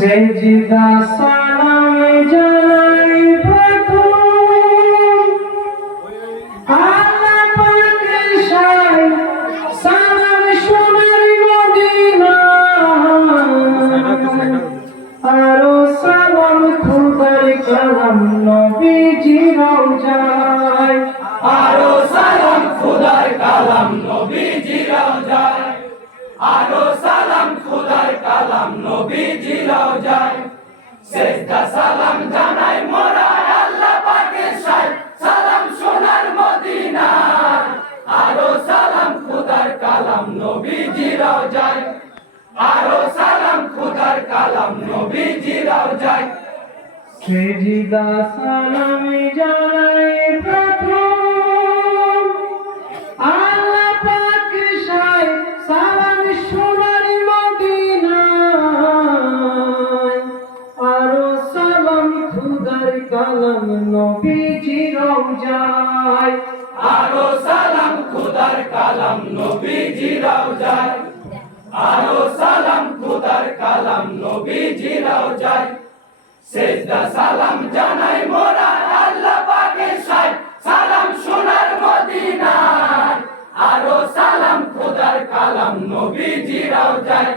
সেজদা সালাম জানাই প্রথম আল্লাহ পাকের শায় সালাম সোনার মদিনা আরো সালাম খোদার কালাম নবীজি রওজায় আরো সালাম খোদার কালাম নবীজি রওজায় আরো সালাম খোদার কালাম নবীজি রওজায় সেজদা সালাম জানাই মোরা আল্লাহ পাকের শায় সালাম সোনার মদিনায় আরো সালাম খোদার কালাম নবীজি রওজায় আরো সালাম খোদার কালাম নবীজি রওজায় সেজদা সালাম জানাই প্রথম আল্লাহ পাকের শায় সালাম সোনার মদিনায় আরো সালাম খোদার কালাম নবীজি রওজায় আরো সালাম খোদার কালাম নবীজি রওজায় আরো সালাম খোদার কালাম নবীজি রওজায় সেজদা সালাম জানাই মোরা আল্লাহ পাকের শায় সালাম সোনার মদিনায় আরো সালাম খোদার কালাম নবীজি রওজায়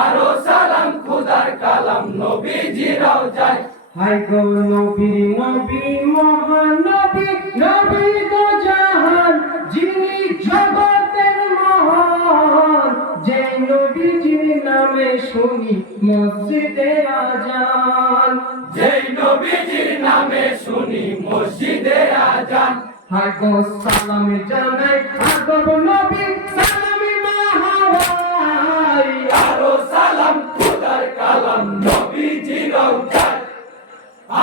আরো সালাম খোদার কালাম নবীজি রওজায় হায় গো নবী নবী মহানবী নবী তো জাহান যিনি জগতের মহান যে নবীজির নামে শুনি মসজিদে আজান যেই নবীজির নামে শুনি মসজিদে আজান হায় গো সালাম জানাই আগব নবী সালামি মাহাওয়াই আরো সালাম খোদার কালাম নবীজি রওজায়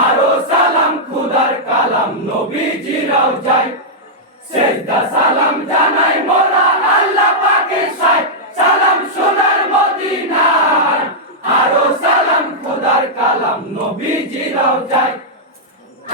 আরো সালাম খোদার কালাম নবীজি রওজায় সেজদা সালাম জানাই মোরা আল্লাহ পাকের শায় সালাম সোনার মদিনায় আরো সালাম খোদার কালাম নবীজি রওজায়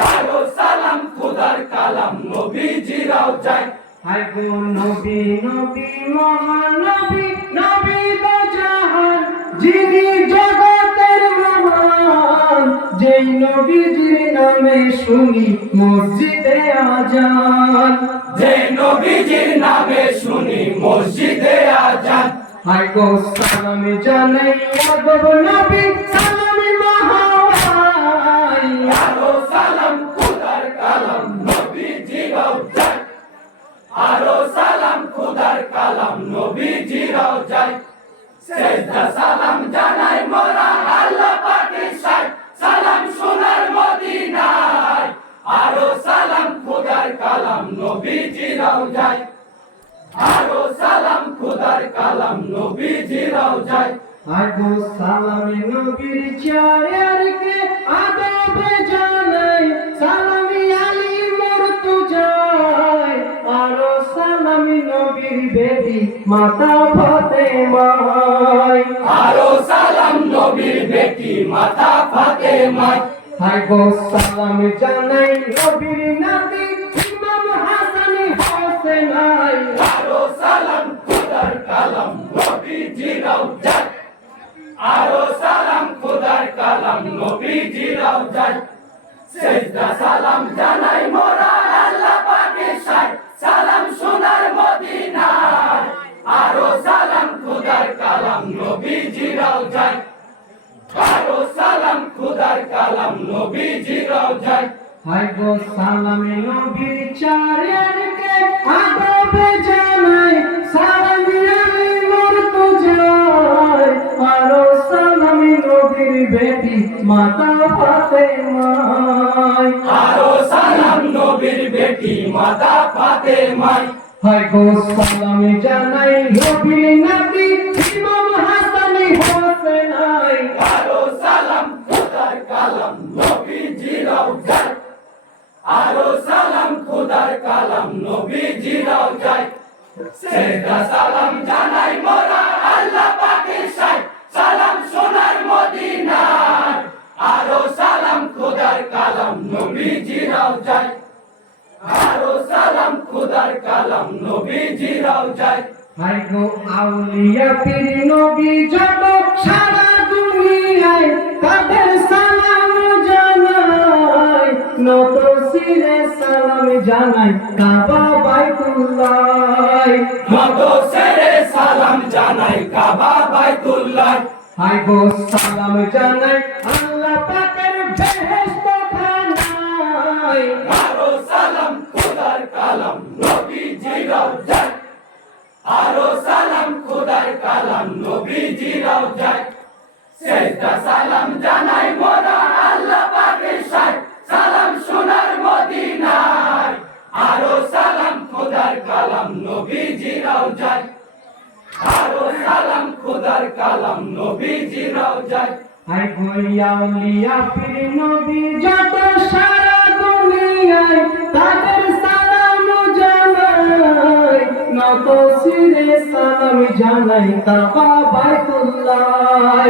আরো সালাম খোদার কালাম নবীজি রওজায় হায় গো নবী নবী মহানবী নবী তো জাহান যিনি জগতের মহান যেই নবীজির নামে শুনি মসজিদে আজান যে নবীজির নামে শুনি মসজিদে আজান হায় গো সালাম জানাই আগব নবী সালামি মাহাওয়াই আরো সালাম খোদার কালাম নবীজি রওজায় আরো সালাম খোদার কালাম নবীজি রওজায় সেজদা সালাম জানাই মোরা আল্লাহ পাকের শায় সালাম সোনার মদিনায় আরো সালাম খোদার কালাম নবীজি রওজায় আরো সালাম খোদার কালাম নবীজি রওজায় হায় গো সালামি নবীর চায়ারকে আদব জানাই সালামি আলী মুর্তজায় আরো সালামি নবীর বেবি মাতা ফাতেমায় আরো সালাম নবীর বেটি মাতা ফাতেমায় হায় গো সালাম জানাই নবীর নাতি ইমাম হাসান হোসেনাই আরো সালাম খোদার কালাম নবীজি রওজায় আরো সালাম খোদার কালাম নবীজি রওজায় সেজদা সালাম জানাই মোরা আল্লাহ পাকের শায় সালাম সোনার মদিনায় আরো সালাম খোদার কালাম নবীজি রওজায় আরো সালাম খোদার কালাম নবীজি রওজায় হায় গো সালামি নবীর চায়ারকে আদব জানাই সালামি আলী মুর্তজায় আরো সালামি নবীর বেবি মাতা ফাতেমায় আরো সালাম নবীর বেটি মাতা ফাতেমায় হায় গো সালামি জানাই নবীর নাতি ইমাম হাসান হোসেনাই আরো সালাম খোদার কালাম নবীজি রওজায় আরো সালাম খোদার কালাম নবীজি রওজায় সেজদা সালাম জানাই মোরা আল্লাহ পাকের শায় সালাম সোনার মদিনায় আরো সালাম খোদার কালাম নবীজি রওজায় আরো সালাম খোদার কালাম নবীজি রওজায় হায় গো আউলিয়া পীর নবী যত সারা দুনিয়ায় তাদের সালাম জানাই নত শিরে সালাম জানাই কাবা বাইতুল্লাহ নত শিরে সালাম জানাই কাবা বাইতুল্লাহ হাই গো সালাম জানাই আল্লাহ পাকের বেহেশত খানায় আরো সালাম খোদার কালাম নবীজি রওজায় আরো সালাম খোদার কালাম নবীজি রওজায় সেজদা সালাম জানাই মোরা আল্লাহ পাকের শায় সালাম সোনার মদিনায় আরো সালাম খোদার কালাম নবীজি রওজায় আরো সালাম খোদার কালাম নবীজি রওজায় হাই গো আউলিয়া পীর নবী যত সারা দুনিয়ায় তাদের সালাম জানাই নত শিরে সালাম জানাই কাবা বাইতুল্লাহ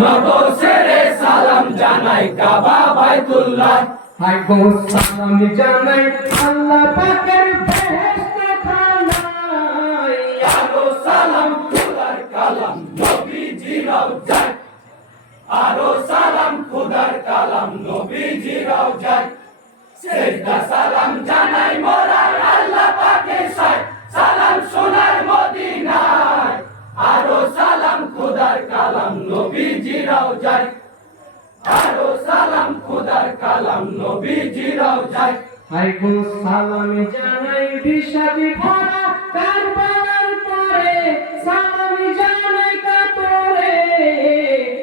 নত শিরে সালাম জানাই কাবা বাইতুল্লাহ হাই গো সালাম জানাই আল্লাহ পাকের বেহেশত খানায় আরো সালাম খোদার কালাম নবীজি রওজায় আরো সালাম খোদার কালাম নবীজি রওজায় সেজদা সালাম জানাই মোরা আল্লাহ পাকের শায় সালাম সোনার মদিনায় আরো সালাম খোদার কালাম নবীজি রওজায় আরো সালাম খোদার কালাম নবীজি রওজায় হাই গো সালাম জানাই বিষাদি ভরা কারবালার পরে সালাম জানাই কাতরে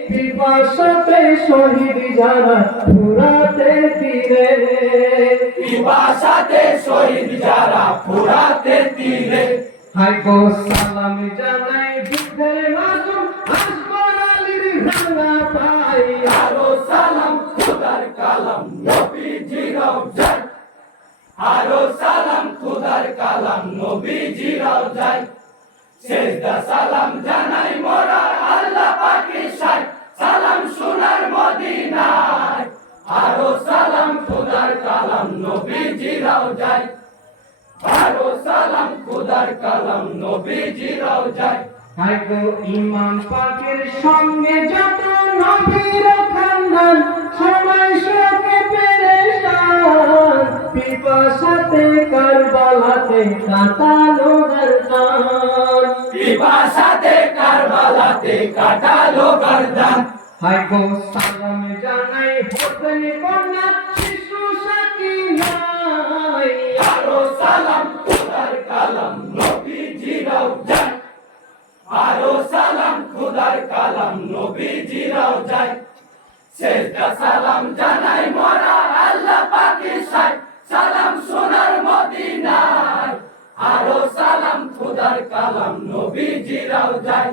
পিপাসাতে শহীদ যারা ফুরাতের তীরে পিপাসাতে শহীদ যারা ফুরাতের তীরে হাই গো সালাম জানাই যুদ্ধের মাজুম আসগর আলীর রাঙা পাই আরো সালাম খোদার কালাম নবীজি রওজায় আরো সালাম খোদার কালাম নবীজি রওজায় সেজদা সালাম জানাই মোরা আল্লাহ পাকের শায় সালাম সোনার মদিনায় আরো সালাম খোদার কালাম নবীজি রওজায় আরো সালাম খোদার কালাম নবীজি রওজায় হাই গো ইমাম পাকের সঙ্গে যত নবীর খানদান সবাই শোকে পেরেশান পিপাসাতে কারবালাতে কাটালো গর্দান পিপাসাতে কারবালাতে কাটালো গর্দান হাই গো সালাম জানাই হোসেন কন্যা শিশু সাকিনাই আরো সালাম খোদার কালাম নবীজি রওজায় আরো সালাম খোদার কালাম নবীজি রওজায় সেজদা সালাম জানাই মোরা আল্লাহ পাকের শায় সালাম সোনার মদিনায় আরো সালাম খোদার কালাম নবীজি রওজায়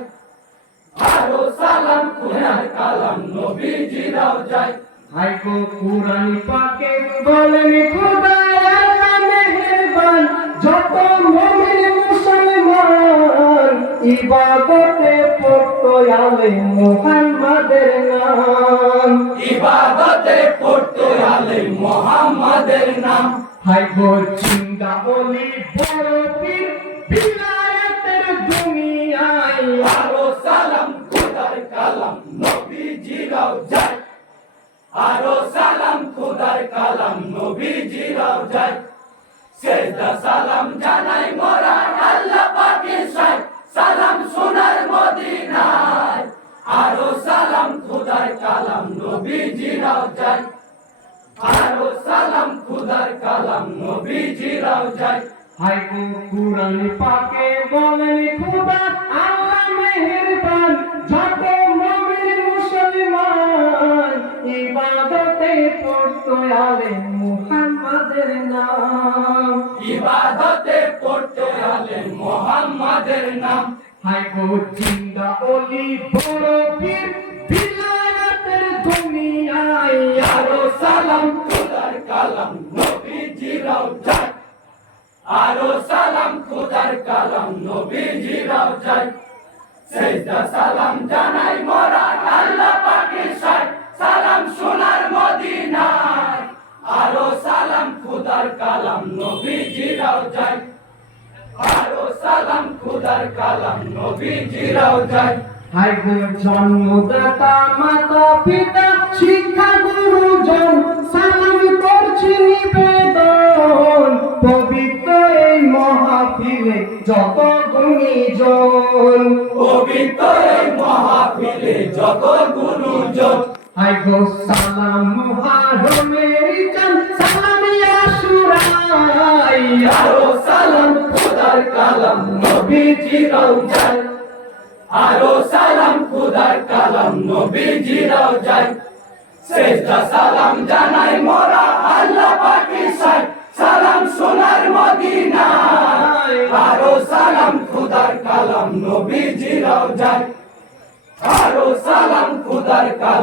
আরো সালাম খোদার কালাম নবীজি রওজায় হাই গো কুরআন পাকে বলেন খোদা আল্লাহ মেহেরবান যত মুমিন মুসলমান ইবাদতে পড়তো আলে মুহাম্মাদের নাম ইবাদতে পড়তো আলে মুহাম্মাদের নাম হাই গো জিন্দা ওলি বড় পীর বিলায়াতের দুনিয়ায় আরো সালাম খোদার কালাম নবীজি রওজায় আরো সালাম খোদার কালাম নবীজি রওজায় সেজদা সালাম জানাই মোরা আল্লাহ পাকের শায় সালাম সোনার মদিনায় আরো সালাম খোদার কালাম নবীজি রওজায় আরো সালাম খোদার কালাম নবীজি রওজায় হাই গো কুরআন পাকে বলেন খোদা আল্লাহ মেহেরবান যত মুমিন মুসলমান ইবাদতে পড়তো আলে মুহাম্মাদের নাম ইবাদতে পড়তো আলে মুহাম্মাদের নাম হাই গো জিন্দা ওলি বড় পীর বিলায়াতের দুনিয়ায় আরো সালাম খোদার কালাম নবীজি রওজায় আরো সালাম খোদার কালাম নবীজি রওজায় সেজদা সালাম জানাই মোরা আল্লাহ পাকের শায় সালাম সোনার মদিনায় আরো সালাম খোদার কালাম নবীজি রওজায় আরো সালাম খোদার কালাম নবীজি রওজায় হাই গো জন্মদাতা মাতা পিতা শিক্ষা গুরুজন সালাম করছি নিবেদন পবিত্র এই মহাফিলে যত গুণীজন পবিত্র এই মহাফিলে যত গুরুজন হাই গো সালাম মুহারমের চাঁদ সালাম আশুরাই আরো সালাম খোদার কালাম নবীজি রওজায় আরো সালাম খোদার কালাম নবীজি রওজায় সেজদা সালাম জানাই মোরা আল্লাহ পাকের সাথ সালাম সোনার মদিনায় আরো সালাম খোদার কালাম নবীজি রওজায় আরো সালাম খোদার কালাম